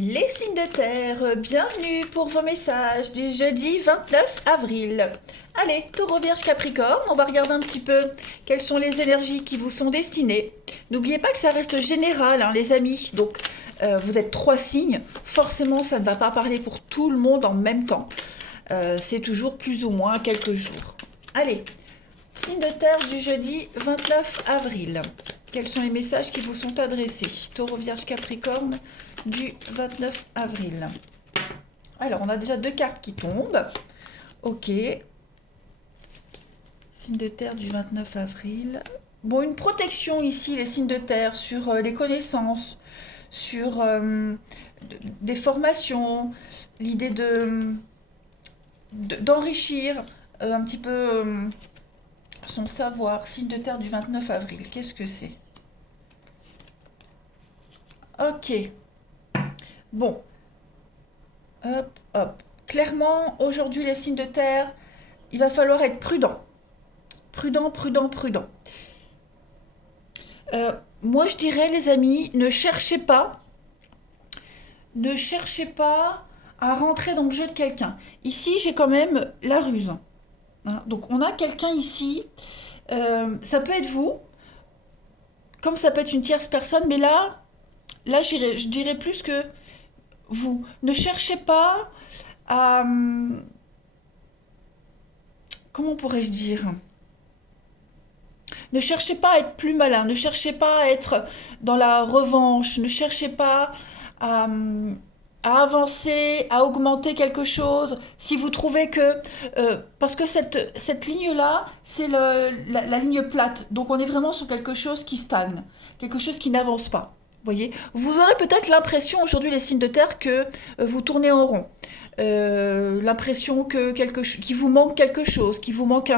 Les signes de terre, bienvenue pour vos messages du jeudi 29 avril. Allez, Taureau, Vierge, Capricorne, on va regarder un petit peu quelles sont les énergies qui vous sont destinées. N'oubliez pas que ça reste général, hein, les amis. Donc, vous êtes 3 signes. Forcément, ça ne va pas parler pour tout le monde en même temps. C'est toujours plus ou moins quelques jours. Allez, signe de terre du jeudi 29 avril. Quels sont les messages qui vous sont adressés? Taureau, Vierge, Capricorne du 29 avril. Alors, on a déjà 2 cartes qui tombent. Ok. Signe de terre du 29 avril. Bon, une protection ici, les signes de terre, sur les connaissances, sur des formations, l'idée d'enrichir un petit peu son savoir. Signe de terre du 29 avril, qu'est-ce que c'est? Ok. Bon, hop, hop. Clairement, aujourd'hui, les signes de terre, il va falloir être prudent. Prudent, prudent, prudent. Moi, je dirais, les amis, ne cherchez pas à rentrer dans le jeu de quelqu'un. Ici, j'ai quand même la ruse, hein. Donc, on a quelqu'un ici. Ça peut être vous, comme ça peut être une tierce personne, mais là, je dirais plus que vous. Ne cherchez pas à... Comment pourrais-je dire? Ne cherchez pas à être plus malin, ne cherchez pas à être dans la revanche, ne cherchez pas à, à avancer, à augmenter quelque chose. Si vous trouvez que... parce que cette ligne-là, c'est la ligne plate. Donc on est vraiment sur quelque chose qui stagne, quelque chose qui n'avance pas. Voyez, vous aurez peut-être l'impression aujourd'hui, les signes de terre, que vous tournez en rond. L'impression que qu'il vous manque quelque chose, qu'il vous manque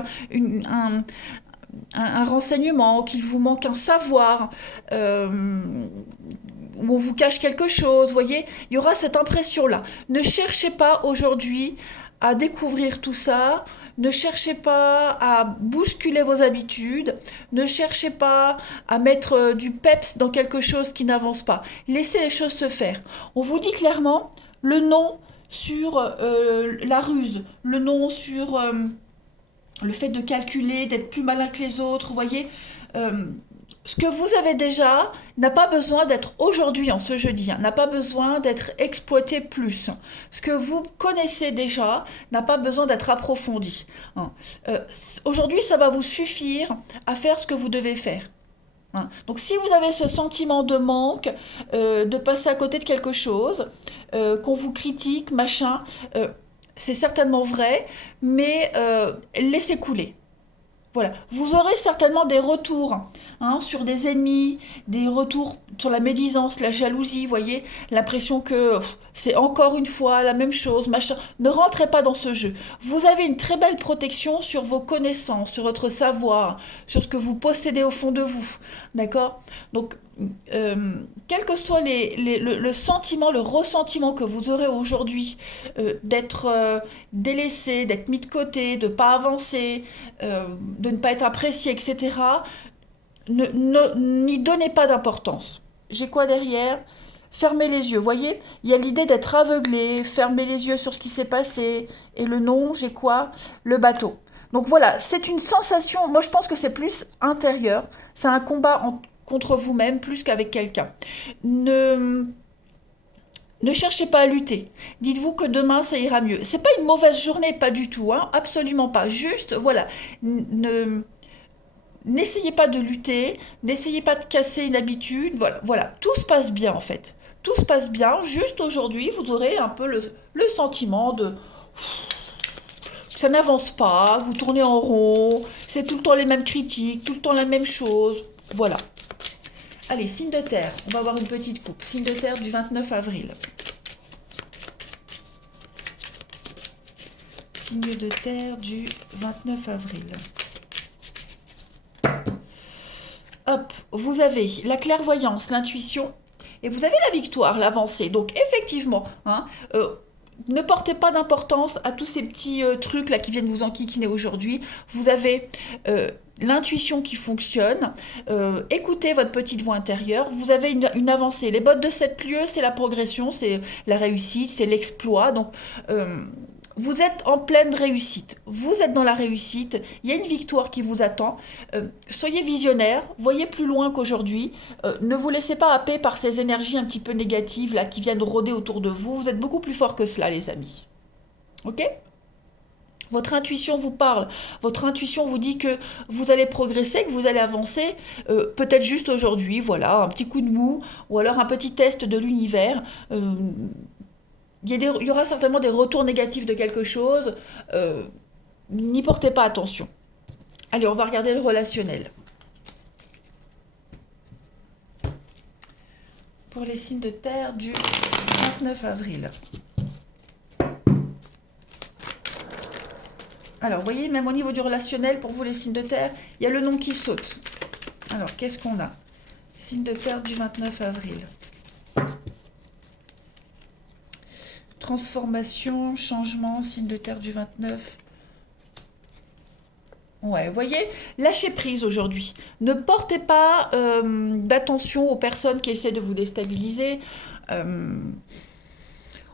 un renseignement, qu'il vous manque un savoir, où on vous cache quelque chose, vous voyez, il y aura cette impression-là. Ne cherchez pas aujourd'hui à découvrir tout ça, ne cherchez pas à bousculer vos habitudes, ne cherchez pas à mettre du peps dans quelque chose qui n'avance pas. Laissez les choses se faire. On vous dit clairement le non sur la ruse, le non sur le fait de calculer, d'être plus malin que les autres, vous voyez, ce que vous avez déjà n'a pas besoin d'être aujourd'hui, en ce jeudi, hein, n'a pas besoin d'être exploité plus. Ce que vous connaissez déjà n'a pas besoin d'être approfondi, hein. Aujourd'hui, ça va vous suffire à faire ce que vous devez faire, hein. Donc si vous avez ce sentiment de manque, de passer à côté de quelque chose, qu'on vous critique, machin, c'est certainement vrai, mais laissez couler. Voilà, vous aurez certainement des retours, hein, sur des ennemis, des retours sur la médisance, la jalousie, vous voyez, l'impression que c'est encore une fois la même chose, machin. Ne rentrez pas dans ce jeu. Vous avez une très belle protection sur vos connaissances, sur votre savoir, sur ce que vous possédez au fond de vous, d'accord? Donc, euh, quel que soit le sentiment, le ressentiment que vous aurez aujourd'hui, d'être délaissé, d'être mis de côté, de ne pas avancer, de ne pas être apprécié, etc., n'y donnez pas d'importance. J'ai quoi derrière? Fermez les yeux, voyez? Il y a l'idée d'être aveuglé, fermez les yeux sur ce qui s'est passé, et le non, j'ai quoi? Le bateau. Donc voilà, c'est une sensation, moi je pense que c'est plus intérieur, c'est un combat contre vous-même plus qu'avec quelqu'un. Ne, ne cherchez pas à lutter. Dites-vous que demain ça ira mieux. C'est pas une mauvaise journée, pas du tout, hein, absolument pas. Juste, voilà, ne, n'essayez pas de lutter, n'essayez pas de casser une habitude. Voilà, voilà, tout se passe bien en fait. Tout se passe bien. Juste aujourd'hui, vous aurez un peu le sentiment de que ça n'avance pas, vous tournez en rond, c'est tout le temps les mêmes critiques, tout le temps la même chose. Voilà. Allez, signe de terre, on va avoir une petite coupe. Signe de terre du 29 avril. Signe de terre du 29 avril. Hop, vous avez la clairvoyance, l'intuition, et vous avez la victoire, l'avancée. Donc effectivement, hein, ne portez pas d'importance à tous ces petits trucs là qui viennent vous enquiquiner aujourd'hui. Vous avez l'intuition qui fonctionne. Écoutez votre petite voix intérieure. Vous avez une avancée. Les bottes de 7 lieues, c'est la progression, c'est la réussite, c'est l'exploit. Donc, vous êtes en pleine réussite. Vous êtes dans la réussite. Il y a une victoire qui vous attend. Soyez visionnaire. Voyez plus loin qu'aujourd'hui. Ne vous laissez pas happer par ces énergies un petit peu négatives là qui viennent rôder autour de vous. Vous êtes beaucoup plus fort que cela, les amis. Ok? Votre intuition vous parle, votre intuition vous dit que vous allez progresser, que vous allez avancer, peut-être juste aujourd'hui, voilà, un petit coup de mou, ou alors un petit test de l'univers. Il y aura certainement des retours négatifs de quelque chose, n'y portez pas attention. Allez, on va regarder le relationnel. Pour les signes de terre du 29 avril. Alors, vous voyez, même au niveau du relationnel, pour vous les signes de terre, il y a le nom qui saute. Alors, qu'est-ce qu'on a? Signe de terre du 29 avril. Transformation, changement, signe de terre du 29. Ouais, vous voyez, lâchez prise aujourd'hui. Ne portez pas d'attention aux personnes qui essaient de vous déstabiliser.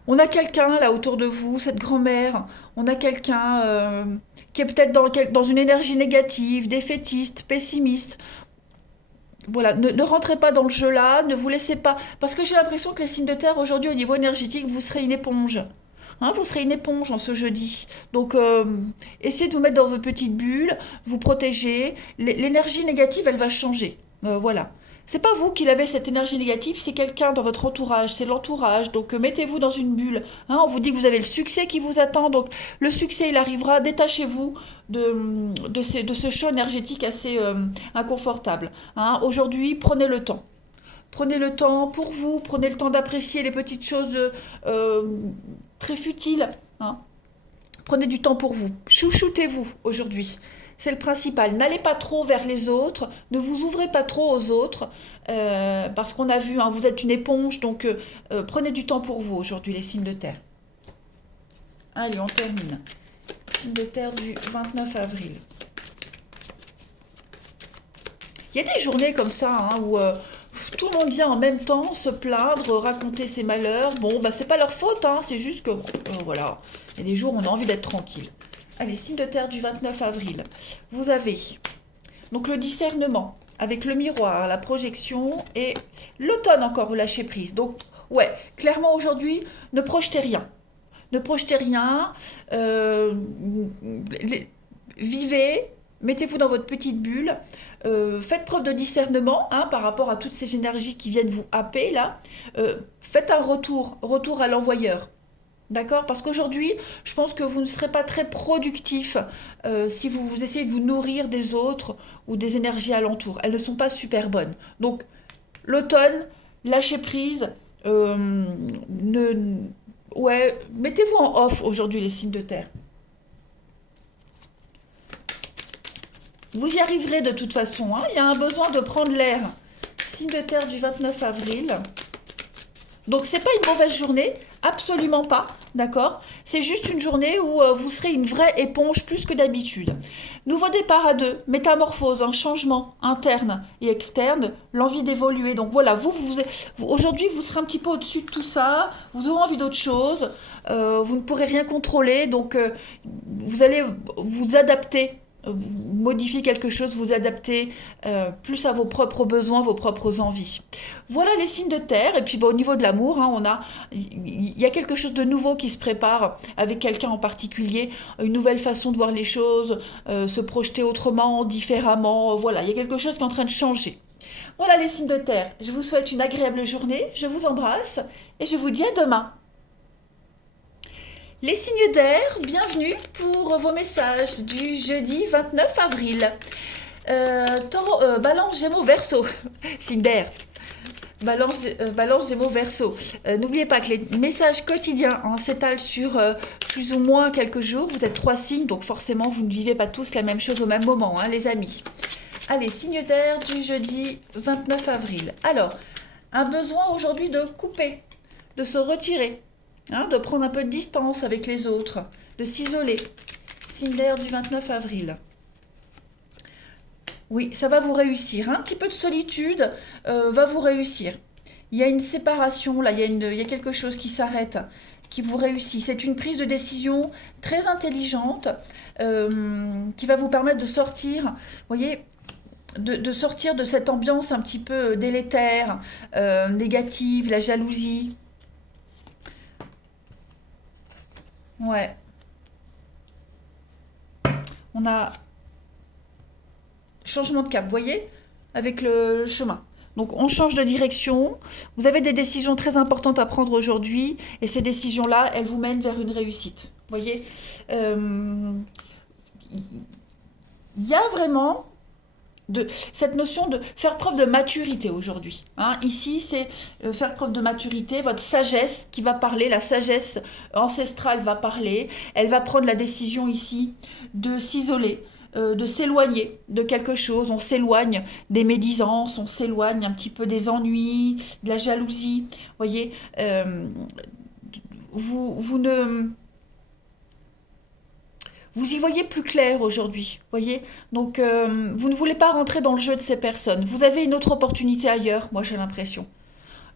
On a quelqu'un là autour de vous, cette grand-mère, on a quelqu'un qui est peut-être dans une énergie négative, défaitiste, pessimiste. Voilà, ne rentrez pas dans le jeu là, ne vous laissez pas... Parce que j'ai l'impression que les signes de terre aujourd'hui au niveau énergétique, vous serez une éponge. Hein, vous serez une éponge en ce jeudi. Donc, essayez de vous mettre dans vos petites bulles, vous protéger. L'énergie négative, elle va changer. Voilà. C'est pas vous qui l'avez cette énergie négative, c'est quelqu'un dans votre entourage, c'est l'entourage. Donc mettez-vous dans une bulle. Hein, on vous dit que vous avez le succès qui vous attend, donc le succès il arrivera. Détachez-vous de ce champ énergétique assez inconfortable. Hein, aujourd'hui, prenez le temps. Prenez le temps pour vous, prenez le temps d'apprécier les petites choses très futiles. Hein. Prenez du temps pour vous. Chouchoutez-vous aujourd'hui. C'est le principal. N'allez pas trop vers les autres. Ne vous ouvrez pas trop aux autres. Parce qu'on a vu, hein, vous êtes une éponge. Donc, prenez du temps pour vous aujourd'hui, les signes de terre. Allez, on termine. Signe de terre du 29 avril. Il y a des journées comme ça hein, où tout le monde vient en même temps se plaindre, raconter ses malheurs. Bon, bah, c'est pas leur faute, hein, c'est juste que, voilà, il y a des jours où on a envie d'être tranquille. Allez, signe de terre du 29 avril. Vous avez donc le discernement avec le miroir, la projection et l'automne encore, vous lâchez prise. Donc, ouais, clairement aujourd'hui, ne projetez rien. Ne projetez rien. Vivez, mettez-vous dans votre petite bulle. Faites preuve de discernement hein, par rapport à toutes ces énergies qui viennent vous happer là. Faites un retour à l'envoyeur. D'accord? Parce qu'aujourd'hui, je pense que vous ne serez pas très productif si vous essayez de vous nourrir des autres ou des énergies alentours. Elles ne sont pas super bonnes. Donc, l'automne, lâchez prise. Ouais, mettez-vous en off aujourd'hui, les signes de terre. Vous y arriverez de toute façon. Hein. Il y a un besoin de prendre l'air. Signe de terre du 29 avril. Donc, c'est pas une mauvaise journée, absolument pas, d'accord? C'est juste une journée où vous serez une vraie éponge plus que d'habitude. Nouveau départ à deux, métamorphose, un changement interne et externe, l'envie d'évoluer. Donc voilà, aujourd'hui, vous serez un petit peu au-dessus de tout ça, vous aurez envie d'autre chose, vous ne pourrez rien contrôler, donc vous allez vous adapter modifier quelque chose, vous adapter plus à vos propres besoins, vos propres envies. Voilà les signes de terre. Et puis au niveau de l'amour, hein, il y a quelque chose de nouveau qui se prépare avec quelqu'un en particulier, une nouvelle façon de voir les choses, se projeter autrement, différemment. Voilà, il y a quelque chose qui est en train de changer. Voilà les signes de terre. Je vous souhaite une agréable journée, je vous embrasse et je vous dis à demain. Les signes d'air, bienvenue pour vos messages du jeudi 29 avril. Balance, Gémeaux, Verseau. Signe d'air. Balance, Gémeaux, Verseau. N'oubliez pas que les messages quotidiens s'étalent sur plus ou moins quelques jours. Vous êtes 3 signes, donc forcément vous ne vivez pas tous la même chose au même moment, hein, les amis. Allez, signe d'air du jeudi 29 avril. Alors, un besoin aujourd'hui de couper, de se retirer. hein, de prendre un peu de distance avec les autres, de s'isoler. Signe d'air du 29 avril. Oui, ça va vous réussir. Un petit peu de solitude va vous réussir. Il y a une séparation, là, il y a quelque chose qui s'arrête, qui vous réussit. C'est une prise de décision très intelligente qui va vous permettre de sortir, vous voyez, de sortir de cette ambiance un petit peu délétère, négative, la jalousie. Ouais, on a changement de cap, vous voyez, avec le chemin. Donc on change de direction. Vous avez des décisions très importantes à prendre aujourd'hui et ces décisions-là, elles vous mènent vers une réussite. Vous voyez, Euh, il y a vraiment cette notion de faire preuve de maturité aujourd'hui. Hein. Ici, c'est faire preuve de maturité, votre sagesse qui va parler, la sagesse ancestrale va parler, elle va prendre la décision ici de s'isoler, de s'éloigner de quelque chose, on s'éloigne des médisances, on s'éloigne un petit peu des ennuis, de la jalousie. Vous voyez, vous ne vous y voyez plus clair aujourd'hui, voyez. Donc, vous ne voulez pas rentrer dans le jeu de ces personnes. Vous avez une autre opportunité ailleurs, moi j'ai l'impression.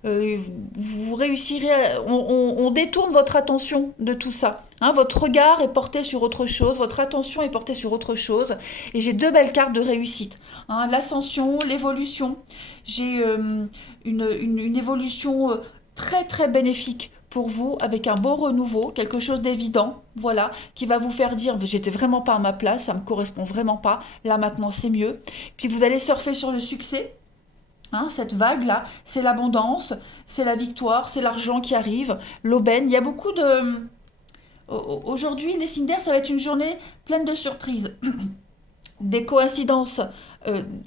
Euh, vous réussirez, on détourne votre attention de tout ça. Hein, votre regard est porté sur autre chose, votre attention est portée sur autre chose. Et j'ai deux belles cartes de réussite. Hein, l'ascension, l'évolution. J'ai une évolution très très bénéfique pour vous, avec un beau renouveau, quelque chose d'évident, voilà, qui va vous faire dire j'étais vraiment pas à ma place, ça me correspond vraiment pas, là maintenant c'est mieux. Puis vous allez surfer sur le succès. Hein, cette vague-là, c'est l'abondance, c'est la victoire, c'est l'argent qui arrive, l'aubaine. Il y a beaucoup de... Aujourd'hui, les signes d'air, ça va être une journée pleine de surprises. Des coïncidences,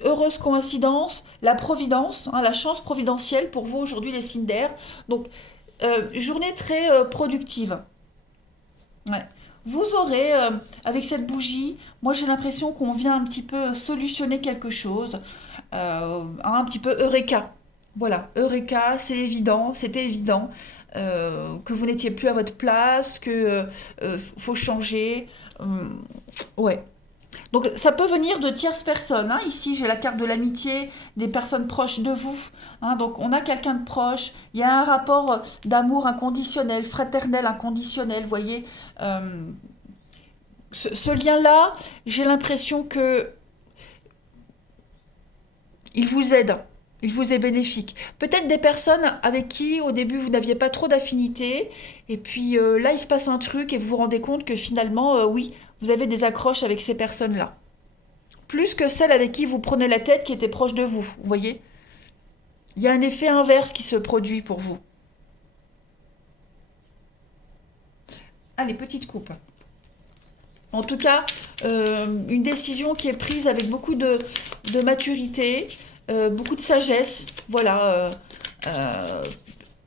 heureuses coïncidences, la providence, hein, la chance providentielle pour vous aujourd'hui, les signes d'air. Donc, journée très productive. Ouais. Vous aurez, avec cette bougie, moi j'ai l'impression qu'on vient un petit peu solutionner quelque chose, hein, un petit peu Eureka. Voilà, Eureka, c'est évident, c'était évident que vous n'étiez plus à votre place, que faut changer. Ouais, donc ça peut venir de tierces personnes. Hein. Ici, j'ai la carte de l'amitié, des personnes proches de vous. Hein. Donc on a quelqu'un de proche. Il y a un rapport d'amour inconditionnel, fraternel inconditionnel. Vous voyez, Euh, ce lien-là, j'ai l'impression que il vous aide. Il vous est bénéfique. Peut-être des personnes avec qui au début vous n'aviez pas trop d'affinité, et puis là il se passe un truc et vous vous rendez compte que finalement, oui, vous avez des accroches avec ces personnes-là. Plus que celle avec qui vous prenez la tête qui était proche de vous, vous voyez. Il y a un effet inverse qui se produit pour vous. Allez, petite coupe. En tout cas, une décision qui est prise avec beaucoup de maturité, beaucoup de sagesse, voilà, euh,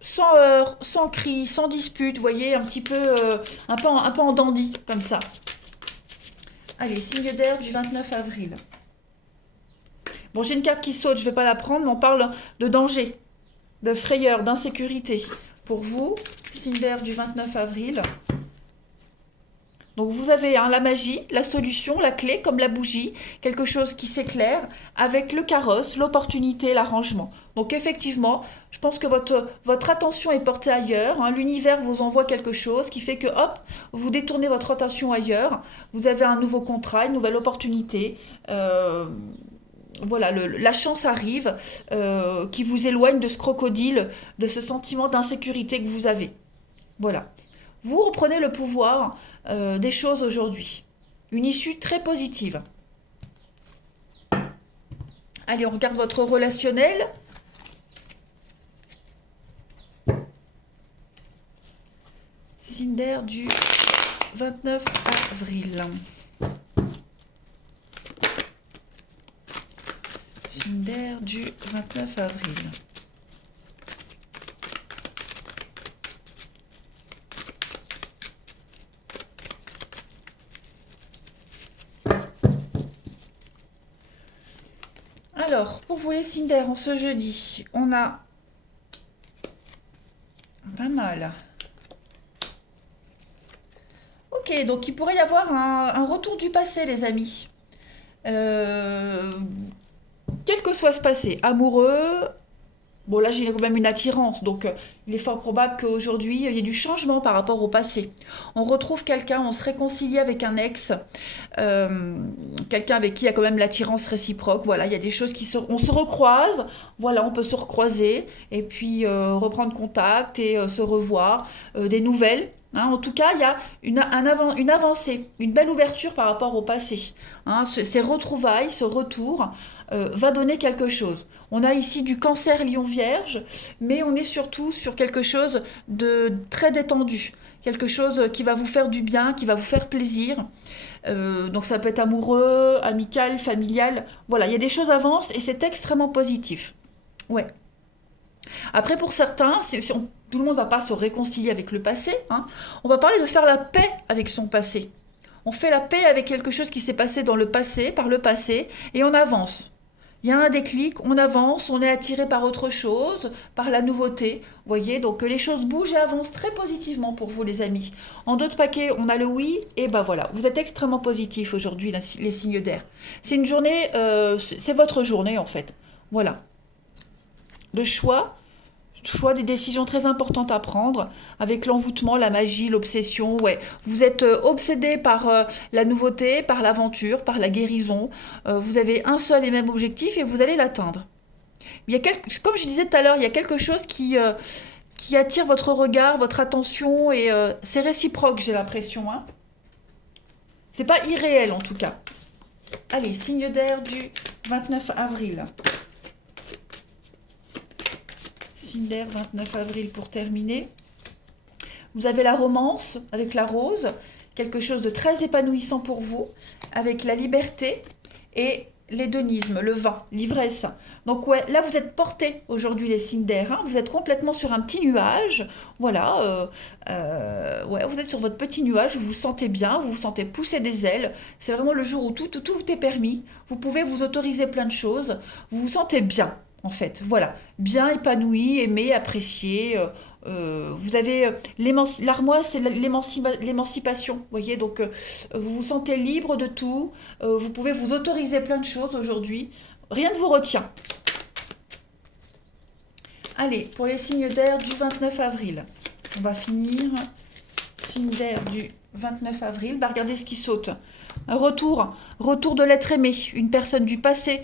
sans heurts, sans cris, sans dispute, vous voyez, un peu en dandy, comme ça. Allez, signe d'air du 29 avril. Bon, j'ai une carte qui saute, je ne vais pas la prendre, mais on parle de danger, de frayeur, d'insécurité. Pour vous, signe d'air du 29 avril. Donc vous avez hein, la magie, la solution, la clé, comme la bougie, quelque chose qui s'éclaire, avec le carrosse, l'opportunité, l'arrangement. Donc effectivement, je pense que votre attention est portée ailleurs, hein. L'univers vous envoie quelque chose qui fait que, hop, vous détournez votre attention ailleurs, vous avez un nouveau contrat, une nouvelle opportunité. Voilà, la chance arrive qui vous éloigne de ce crocodile, de ce sentiment d'insécurité que vous avez. Voilà. Vous reprenez le pouvoir des choses aujourd'hui. Une issue très positive. Allez, on regarde votre relationnel. Signe d'air du 29 avril. Signe d'air du 29 avril. Alors, pour vous les signes d'air en ce jeudi, on a pas mal. Ok, donc il pourrait y avoir un retour du passé, les amis. Euh, Quel que soit ce passé, amoureux, bon là j'ai quand même une attirance, donc il est fort probable qu'aujourd'hui il y ait du changement par rapport au passé. On retrouve quelqu'un, on se réconcilie avec un ex, euh, quelqu'un avec qui il y a quand même l'attirance réciproque. Voilà, il y a des choses on se recroise, voilà, on peut se recroiser et puis reprendre contact et se revoir, des nouvelles. Hein. En tout cas, il y a une avancée, une belle ouverture par rapport au passé. Hein. Ces retrouvailles, ce retour va donner quelque chose. On a ici du cancer lion vierge, mais on est surtout sur quelque chose de très détendu. Quelque chose qui va vous faire du bien, qui va vous faire plaisir. Donc ça peut être amoureux, amical, familial. Voilà, il y a des choses avancent et c'est extrêmement positif. Ouais. Après, pour certains, tout le monde ne va pas se réconcilier avec le passé. Hein. On va parler de faire la paix avec son passé. On fait la paix avec quelque chose qui s'est passé dans le passé, par le passé, et on avance. Il y a un déclic, on avance, on est attiré par autre chose, par la nouveauté. Vous voyez, donc les choses bougent et avancent très positivement pour vous, les amis. En d'autres paquets, on a le oui, et ben voilà. Vous êtes extrêmement positifs aujourd'hui, les signes d'air. C'est une journée, c'est votre journée en fait. Voilà. Le choix des décisions très importantes à prendre, avec l'envoûtement, la magie, l'obsession, ouais. Vous êtes obsédé par la nouveauté, par l'aventure, par la guérison. Vous avez un seul et même objectif et vous allez l'atteindre. Comme je disais tout à l'heure, il y a quelque chose qui attire votre regard, votre attention et c'est réciproque, j'ai l'impression. Hein. C'est pas irréel en tout cas. Allez, signe d'air du 29 avril. Signe d'air 29 avril pour terminer. Vous avez la romance avec la rose, quelque chose de très épanouissant pour vous, avec la liberté et l'hédonisme, le vin, l'ivresse. Donc ouais, là vous êtes portés aujourd'hui les signes d'air, hein. Vous êtes complètement sur un petit nuage, voilà, ouais, vous êtes sur votre petit nuage, vous vous sentez bien, vous vous sentez pousser des ailes, c'est vraiment le jour où tout vous est permis, vous pouvez vous autoriser plein de choses, vous vous sentez bien. En fait, voilà, bien épanoui, aimé, apprécié. Vous avez l'armoire, c'est l'émancipation, vous voyez. Donc, vous vous sentez libre de tout. Vous pouvez vous autoriser plein de choses aujourd'hui. Rien ne vous retient. Allez, pour les signes d'air du 29 avril, on va finir. Signe d'air du 29 avril. Bah, regardez ce qui saute. Un retour de l'être aimé, une personne du passé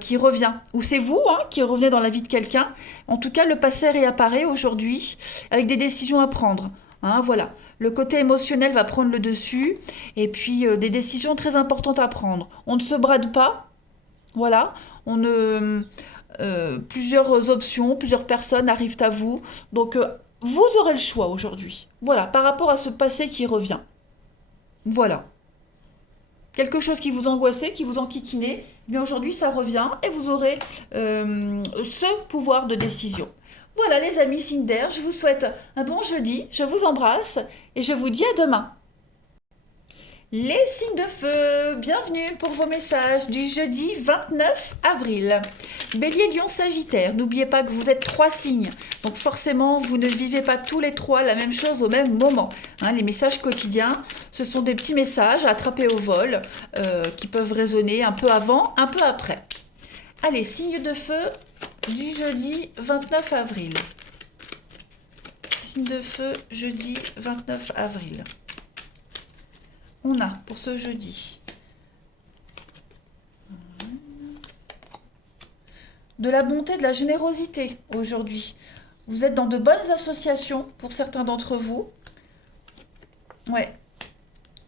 qui revient. Ou c'est vous hein, qui revenez dans la vie de quelqu'un. En tout cas, le passé réapparaît aujourd'hui avec des décisions à prendre. Hein, voilà. Le côté émotionnel va prendre le dessus et puis des décisions très importantes à prendre. On ne se brade pas. Voilà. Plusieurs options, plusieurs personnes arrivent à vous. Donc, vous aurez le choix aujourd'hui. Voilà, par rapport à ce passé qui revient. Voilà. Quelque chose qui vous angoissait, qui vous enquiquinait, mais aujourd'hui ça revient et vous aurez ce pouvoir de décision. Voilà les amis signes d'air, je vous souhaite un bon jeudi, je vous embrasse et je vous dis à demain. Les signes de feu, bienvenue pour vos messages du jeudi 29 avril. Bélier, Lion, Sagittaire, n'oubliez pas que vous êtes 3 signes, donc forcément vous ne vivez pas tous les 3 la même chose au même moment. Hein, les messages quotidiens, ce sont des petits messages à attraper au vol qui peuvent résonner un peu avant, un peu après. Allez, signe de feu du jeudi 29 avril. Signe de feu, jeudi 29 avril. On a pour ce jeudi de la bonté, de la générosité aujourd'hui. Vous êtes dans de bonnes associations pour certains d'entre vous. Ouais.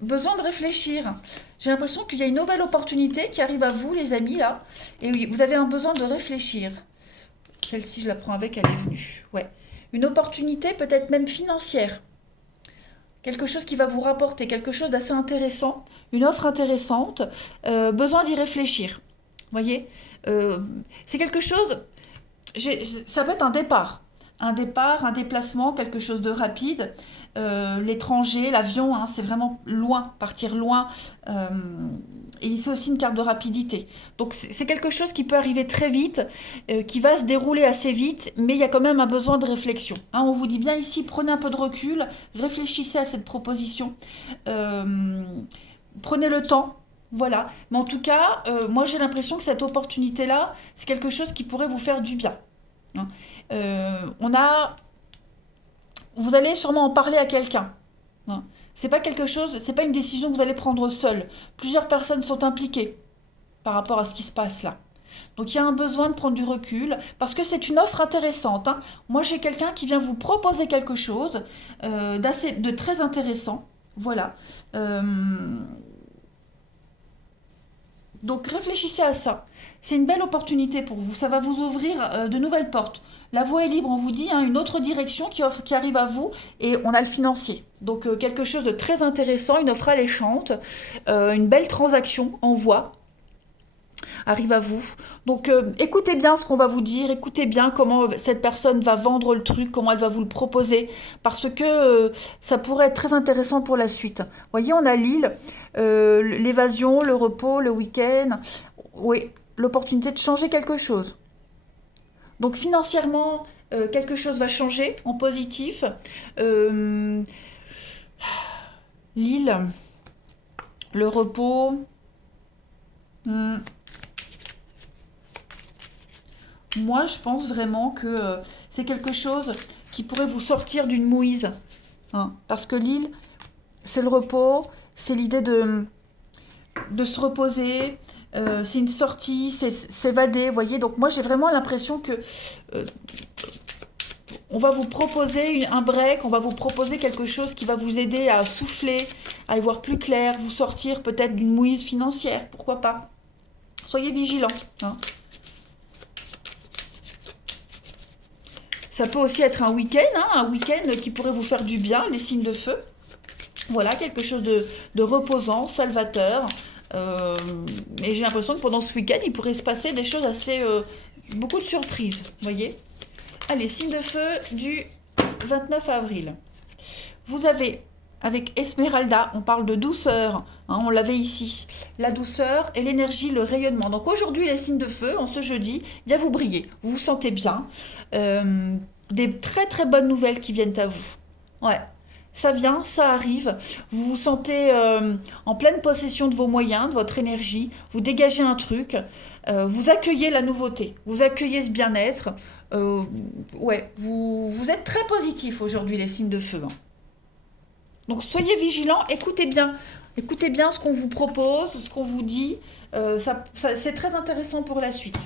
Besoin de réfléchir. J'ai l'impression qu'il y a une nouvelle opportunité qui arrive à vous, les amis, là. Et oui, vous avez un besoin de réfléchir. Celle-ci, je la prends avec, elle est venue. Ouais. Une opportunité peut-être même financière. Quelque chose qui va vous rapporter, quelque chose d'assez intéressant, une offre intéressante, besoin d'y réfléchir. Vous voyez. C'est quelque chose, ça peut être un départ. un départ, un déplacement, quelque chose de rapide. L'étranger, l'avion, hein, c'est vraiment loin, partir loin. Euh, et c'est aussi une carte de rapidité. Donc c'est quelque chose qui peut arriver très vite, qui va se dérouler assez vite, mais il y a quand même un besoin de réflexion. Hein, on vous dit bien ici, prenez un peu de recul, réfléchissez à cette proposition, euh, prenez le temps. Voilà. Mais en tout cas, moi j'ai l'impression que cette opportunité-là, c'est quelque chose qui pourrait vous faire du bien. Hein. On a, vous allez sûrement en parler à quelqu'un. Hein. C'est pas quelque chose, c'est pas une décision que vous allez prendre seul. Plusieurs personnes sont impliquées par rapport à ce qui se passe là. Donc il y a un besoin de prendre du recul parce que c'est une offre intéressante. Hein. Moi j'ai quelqu'un qui vient vous proposer quelque chose de très intéressant. Voilà. Euh, donc réfléchissez à ça. C'est une belle opportunité pour vous. Ça va vous ouvrir de nouvelles portes. La voie est libre, on vous dit, hein, une autre direction qui arrive à vous et on a le financier. Donc quelque chose de très intéressant, une offre alléchante, une belle transaction en voie arrive à vous. Donc écoutez bien ce qu'on va vous dire, écoutez bien comment cette personne va vendre le truc, comment elle va vous le proposer, parce que ça pourrait être très intéressant pour la suite. Vous voyez, on a l'île, l'évasion, le repos, le week-end, oui, l'opportunité de changer quelque chose. Donc financièrement, quelque chose va changer en positif. Euh, L'île, le repos. hmm, Moi, je pense vraiment que c'est quelque chose qui pourrait vous sortir d'une mouise. Hein. Parce que l'île, c'est le repos, c'est l'idée de se reposer, c'est une sortie, c'est s'évader, vous voyez. Donc moi, j'ai vraiment l'impression que euh, on va vous proposer un break, on va vous proposer quelque chose qui va vous aider à souffler, à y voir plus clair, vous sortir peut-être d'une mouise financière, pourquoi pas. Soyez vigilants. Hein. Ça peut aussi être un week-end, hein, un week-end qui pourrait vous faire du bien, les signes de feu. Voilà, quelque chose de reposant, salvateur. Euh, et j'ai l'impression que pendant ce week-end, il pourrait se passer des choses assez... beaucoup de surprises, vous voyez. Allez, signe de feu du 29 avril. Vous avez, avec Esmeralda, on parle de douceur, hein, on l'avait ici, la douceur et l'énergie, le rayonnement. Donc aujourd'hui, les signes de feu, en ce jeudi, eh bien vous brillez, vous vous sentez bien, euh, des très très bonnes nouvelles qui viennent à vous. Ouais, ça vient, ça arrive, vous vous sentez en pleine possession de vos moyens, de votre énergie, vous dégagez un truc, vous accueillez la nouveauté, vous accueillez ce bien-être. Euh, ouais, vous êtes très positif aujourd'hui, les signes de feu. Hein. Donc soyez vigilants, écoutez bien ce qu'on vous propose, ce qu'on vous dit. C'est très intéressant pour la suite.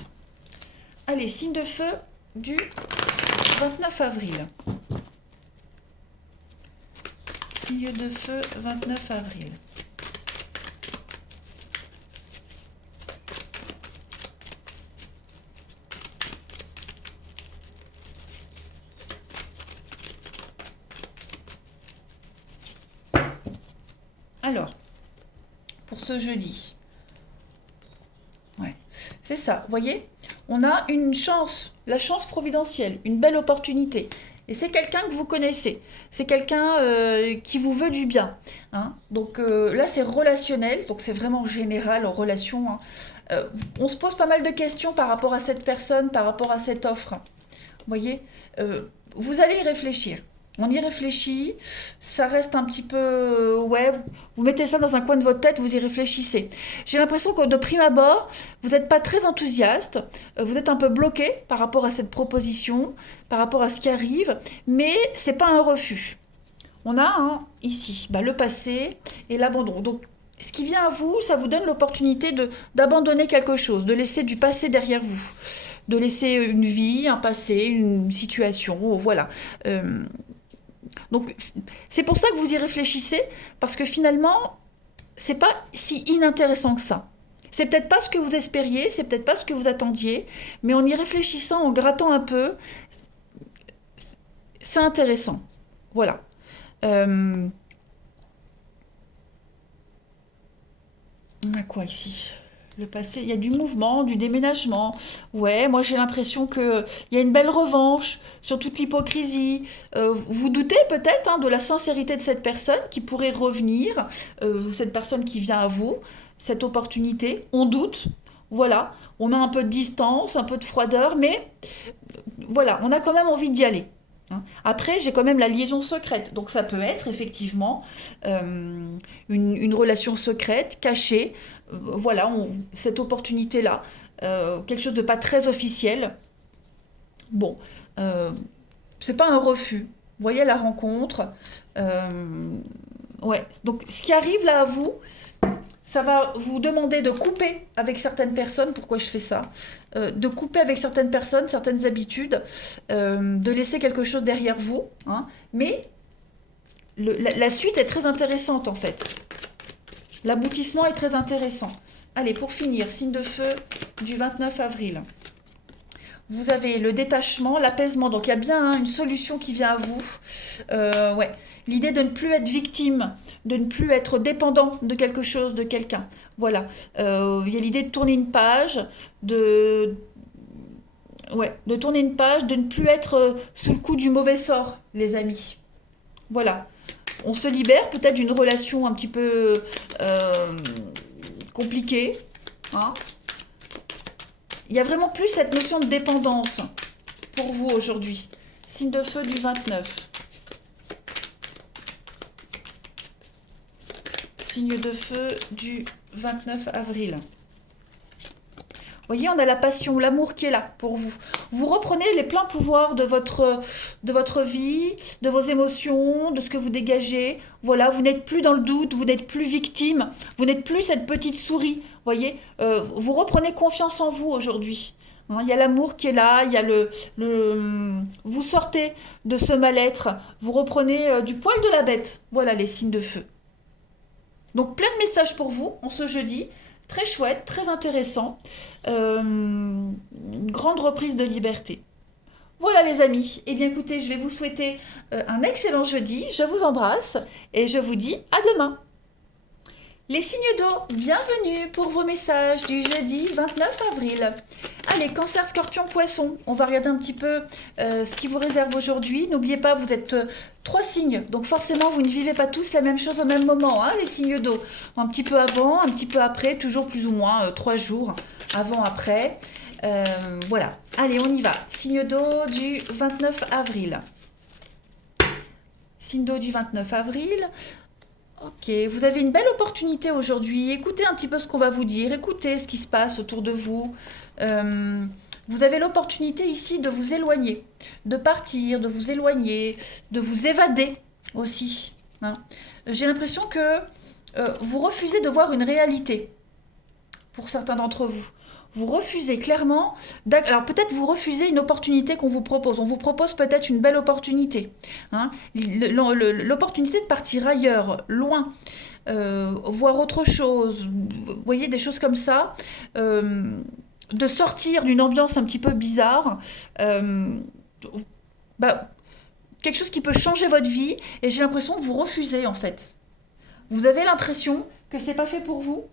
Allez, signe de feu du 29 avril. Signe de feu 29 avril. Alors, pour ce jeudi, ouais, c'est ça, vous voyez, on a une chance, la chance providentielle, une belle opportunité. Et c'est quelqu'un que vous connaissez, c'est quelqu'un qui vous veut du bien. Hein. Donc là, c'est relationnel, donc c'est vraiment général en relation. Hein. On se pose pas mal de questions par rapport à cette personne, par rapport à cette offre. Vous voyez, vous allez y réfléchir. On y réfléchit, ça reste un petit peu... ouais, vous mettez ça dans un coin de votre tête, vous y réfléchissez. J'ai l'impression que de prime abord, vous n'êtes pas très enthousiaste, vous êtes un peu bloqué par rapport à cette proposition, par rapport à ce qui arrive, mais c'est pas un refus. On a ici le passé et l'abandon. Donc, ce qui vient à vous, ça vous donne l'opportunité d'abandonner quelque chose, de laisser du passé derrière vous, de laisser une vie, un passé, une situation, voilà. Euh, donc, c'est pour ça que vous y réfléchissez, parce que finalement, c'est pas si inintéressant que ça. C'est peut-être pas ce que vous espériez, c'est peut-être pas ce que vous attendiez, mais en y réfléchissant, en grattant un peu, c'est intéressant. Voilà. Euh, on a quoi ici? Le passé, il y a du mouvement, du déménagement. Ouais, moi j'ai l'impression que il y a une belle revanche sur toute l'hypocrisie. Vous doutez peut-être hein, de la sincérité de cette personne qui pourrait revenir, cette personne qui vient à vous, cette opportunité. On doute, voilà. On a un peu de distance, un peu de froideur, mais voilà, on a quand même envie d'y aller. Hein. Après, j'ai quand même la liaison secrète. Donc ça peut être effectivement une relation secrète, cachée. Voilà, cette opportunité-là. Quelque chose de pas très officiel. Bon, euh, c'est pas un refus. Vous voyez la rencontre. Euh, ouais, donc ce qui arrive là à vous, ça va vous demander de couper avec certaines personnes. Pourquoi je fais ça? De couper avec certaines personnes, certaines habitudes, de laisser quelque chose derrière vous. Hein. Mais la suite est très intéressante en fait. L'aboutissement est très intéressant. Allez, pour finir, signe de feu du 29 avril. Vous avez le détachement, l'apaisement. Donc il y a bien hein, une solution qui vient à vous. Ouais. L'idée de ne plus être victime, de ne plus être dépendant de quelque chose, de quelqu'un. Voilà. Il y a l'idée de tourner une page, de, ouais, de tourner une page, de ne plus être sous le coup du mauvais sort, les amis. Voilà. On se libère peut-être d'une relation un petit peu compliquée. Hein. Il y a vraiment plus cette notion de dépendance pour vous aujourd'hui. Signe de feu du 29. Signe de feu du 29 avril. Vous voyez, on a la passion, l'amour qui est là pour vous. Vous reprenez les pleins pouvoirs de votre vie, de vos émotions, de ce que vous dégagez. Voilà, vous n'êtes plus dans le doute, vous n'êtes plus victime, vous n'êtes plus cette petite souris. Vous voyez, vous reprenez confiance en vous aujourd'hui. Hein, il y a l'amour qui est là, il y a vous sortez de ce mal-être, vous reprenez du poil de la bête. Voilà les signes de feu. Donc plein de messages pour vous en ce jeudi. Très chouette, très intéressant. Une grande reprise de liberté. Voilà les amis. Eh bien écoutez, je vais vous souhaiter un excellent jeudi. Je vous embrasse et je vous dis à demain. Les signes d'eau, bienvenue pour vos messages du jeudi 29 avril. Allez, Cancer, Scorpion, Poisson, on va regarder un petit peu ce qui vous réserve aujourd'hui. N'oubliez pas, vous êtes 3 signes, donc forcément vous ne vivez pas tous la même chose au même moment, hein, les signes d'eau. Un petit peu avant, un petit peu après, toujours plus ou moins 3 jours avant, après. Voilà, allez, on y va. Signe d'eau du 29 avril. Signe d'eau du 29 avril. Ok, vous avez une belle opportunité aujourd'hui. Écoutez un petit peu ce qu'on va vous dire. Écoutez ce qui se passe autour de vous. Euh, vous avez l'opportunité ici de vous éloigner, de partir, de vous éloigner, de vous évader aussi. Hein. J'ai l'impression que vous refusez de voir une réalité pour certains d'entre vous. Vous refusez clairement. Alors peut-être vous refusez une opportunité qu'on vous propose. On vous propose peut-être une belle opportunité. Hein. L'opportunité de partir ailleurs, loin, voir autre chose. Vous voyez, des choses comme ça. De sortir d'une ambiance un petit peu bizarre. Bah, quelque chose qui peut changer votre vie. Et j'ai l'impression que vous refusez en fait. Vous avez l'impression que c'est pas fait pour vous.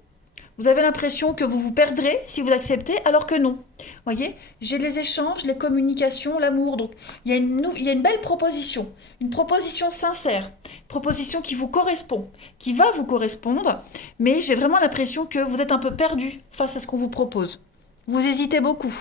Vous avez l'impression que vous vous perdrez si vous acceptez, alors que non. Vous voyez, j'ai les échanges, les communications, l'amour. Donc, il y a une belle proposition, une proposition sincère, une proposition qui vous correspond, qui va vous correspondre, mais j'ai vraiment l'impression que vous êtes un peu perdu face à ce qu'on vous propose. Vous hésitez beaucoup.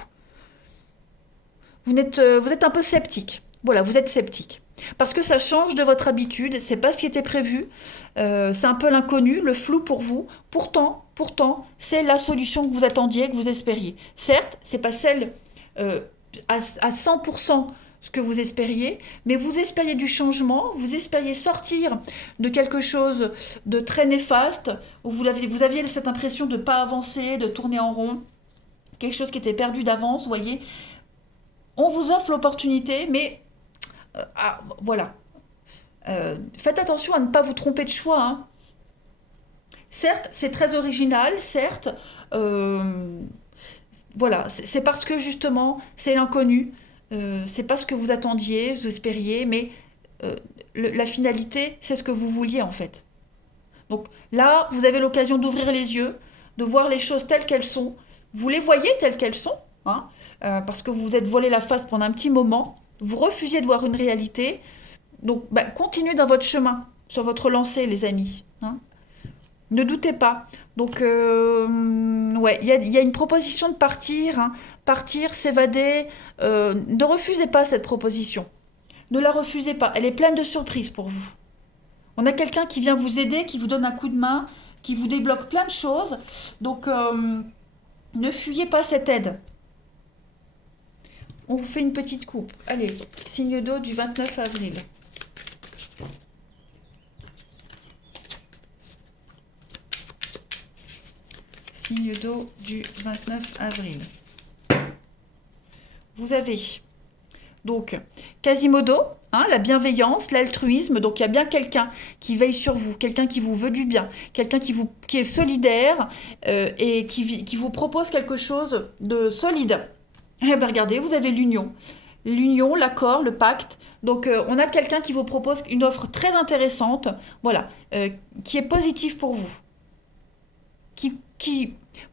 Vous êtes un peu sceptique. Voilà, vous êtes sceptique. Parce que ça change de votre habitude, c'est pas ce qui était prévu, c'est un peu l'inconnu, le flou pour vous. Pourtant, c'est la solution que vous attendiez, que vous espériez. Certes, c'est pas celle à 100% ce que vous espériez, mais vous espériez du changement, vous espériez sortir de quelque chose de très néfaste, où vous aviez cette impression de ne pas avancer, de tourner en rond, quelque chose qui était perdu d'avance, vous voyez. On vous offre l'opportunité, mais voilà. Faites attention à ne pas vous tromper de choix. Hein. Certes, c'est très original, certes. Voilà, c'est parce que justement, c'est l'inconnu. C'est pas ce que vous attendiez, vous espériez, mais euh, la finalité, c'est ce que vous vouliez en fait. Donc là, vous avez l'occasion d'ouvrir les yeux, de voir les choses telles qu'elles sont. Vous les voyez telles qu'elles sont, hein, parce que vous vous êtes voilé la face pendant un petit moment. Vous refusez de voir une réalité. Donc, bah, continuez dans votre chemin, sur votre lancée, les amis, hein. Ne doutez pas. Donc, ouais, il y a une proposition de partir, hein. Partir, s'évader. Ne refusez pas cette proposition. Ne la refusez pas. Elle est pleine de surprises pour vous. On a quelqu'un qui vient vous aider, qui vous donne un coup de main, qui vous débloque plein de choses. Donc, ne fuyez pas cette aide. On vous fait une petite coupe. Allez, signe d'eau du 29 avril. Signe d'eau du 29 avril. Vous avez donc Quasimodo, hein, la bienveillance, l'altruisme. Donc il y a bien quelqu'un qui veille sur vous, quelqu'un qui vous veut du bien, quelqu'un qui est solidaire et qui vous propose quelque chose de solide. Eh bien regardez, vous avez l'union. L'union, l'accord, le pacte. Donc on a quelqu'un qui vous propose une offre très intéressante, voilà, qui est positive pour vous.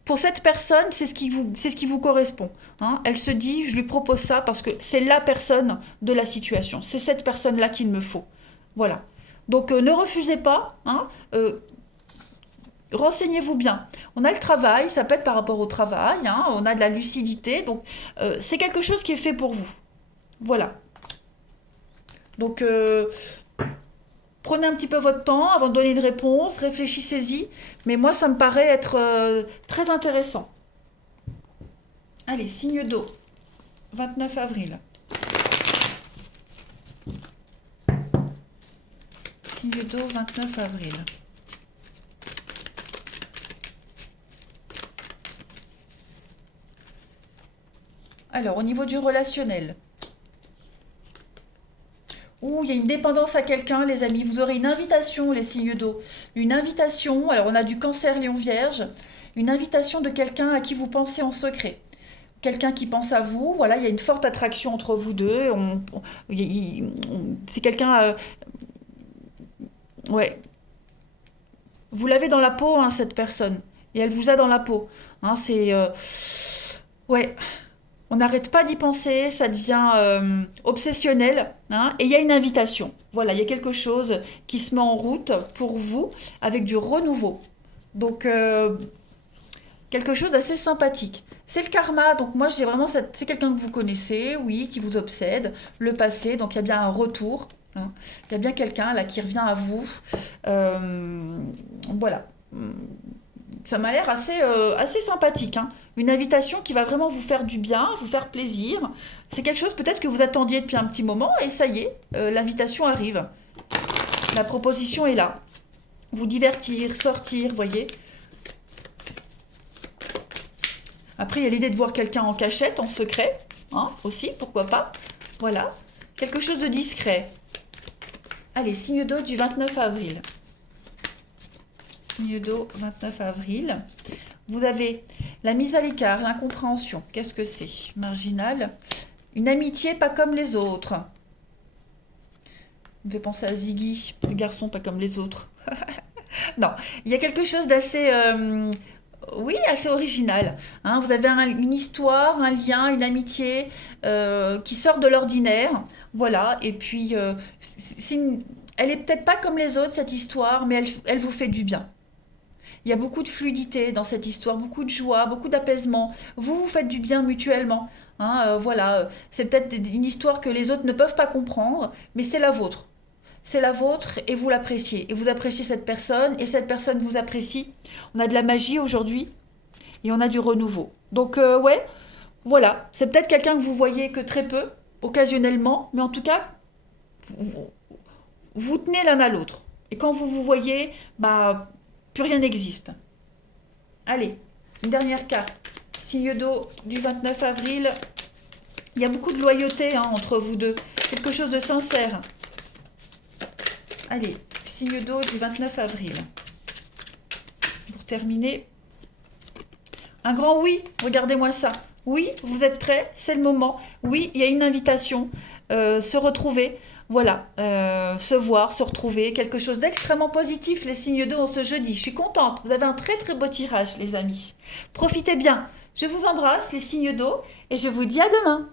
Pour cette personne, c'est ce qui vous correspond, hein. Elle se dit, je lui propose ça parce que c'est la personne de la situation. C'est cette personne-là qu'il me faut. Voilà. Donc ne refusez pas, hein, renseignez-vous bien. On a le travail, ça peut être par rapport au travail, hein, on a de la lucidité, donc c'est quelque chose qui est fait pour vous. Voilà. Donc prenez un petit peu votre temps avant de donner une réponse, réfléchissez-y. Mais moi, ça me paraît être très intéressant. Allez, signe d'eau, 29 avril. Signe d'eau, 29 avril. Alors, au niveau du relationnel. Ouh, il y a une dépendance à quelqu'un, les amis. Vous aurez une invitation, les signes d'eau. Une invitation. Alors, on a du cancer, lion, vierge. Une invitation de quelqu'un à qui vous pensez en secret. Quelqu'un qui pense à vous. Voilà, il y a une forte attraction entre vous deux. C'est quelqu'un. Ouais. Vous l'avez dans la peau, hein, cette personne. Et elle vous a dans la peau. Hein, c'est. Ouais. On n'arrête pas d'y penser, ça devient obsessionnel, hein, et il y a une invitation. Voilà, il y a quelque chose qui se met en route pour vous avec du renouveau. Donc, quelque chose d'assez sympathique. C'est le karma, donc moi j'ai vraiment c'est quelqu'un que vous connaissez, oui, qui vous obsède, le passé, donc il y a bien un retour, hein. Il y a bien quelqu'un là qui revient à vous. Voilà. Ça m'a l'air assez sympathique, hein. Une invitation qui va vraiment vous faire du bien, vous faire plaisir. C'est quelque chose peut-être que vous attendiez depuis un petit moment et ça y est, l'invitation arrive. La proposition est là. Vous divertir, sortir, voyez. Après, il y a l'idée de voir quelqu'un en cachette, en secret, hein, aussi, pourquoi pas. Voilà, quelque chose de discret. Allez, signe d'eau du 29 avril. Signe d'eau, 29 avril. Vous avez la mise à l'écart, l'incompréhension. Qu'est-ce que c'est? Marginal. Une amitié pas comme les autres. On me fait penser à Ziggy, le garçon pas comme les autres. Non, il y a quelque chose d'assez... oui, assez original, hein. Vous avez une histoire, un lien, une amitié qui sort de l'ordinaire. Voilà, et puis elle est peut-être pas comme les autres, cette histoire, mais elle vous fait du bien. Il y a beaucoup de fluidité dans cette histoire, beaucoup de joie, beaucoup d'apaisement. Vous vous faites du bien mutuellement, hein, voilà, c'est peut-être une histoire que les autres ne peuvent pas comprendre, mais c'est la vôtre. C'est la vôtre et vous l'appréciez. Et vous appréciez cette personne et cette personne vous apprécie. On a de la magie aujourd'hui et on a du renouveau. Donc ouais, voilà. C'est peut-être quelqu'un que vous voyez que très peu, occasionnellement, mais en tout cas, vous, vous tenez l'un à l'autre. Et quand vous vous voyez, bah, plus rien n'existe. Allez, une dernière carte. Signe d'eau du 29 avril. Il y a beaucoup de loyauté, hein, entre vous deux. Quelque chose de sincère. Allez, signe d'eau du 29 avril. Pour terminer, un grand oui, regardez-moi ça. Oui, vous êtes prêts, c'est le moment. Oui, il y a une invitation. se retrouver. Voilà, se voir, se retrouver, quelque chose d'extrêmement positif, les signes d'eau en ce jeudi. Je suis contente, vous avez un très très beau tirage, les amis. Profitez bien. Je vous embrasse, les signes d'eau, et je vous dis à demain.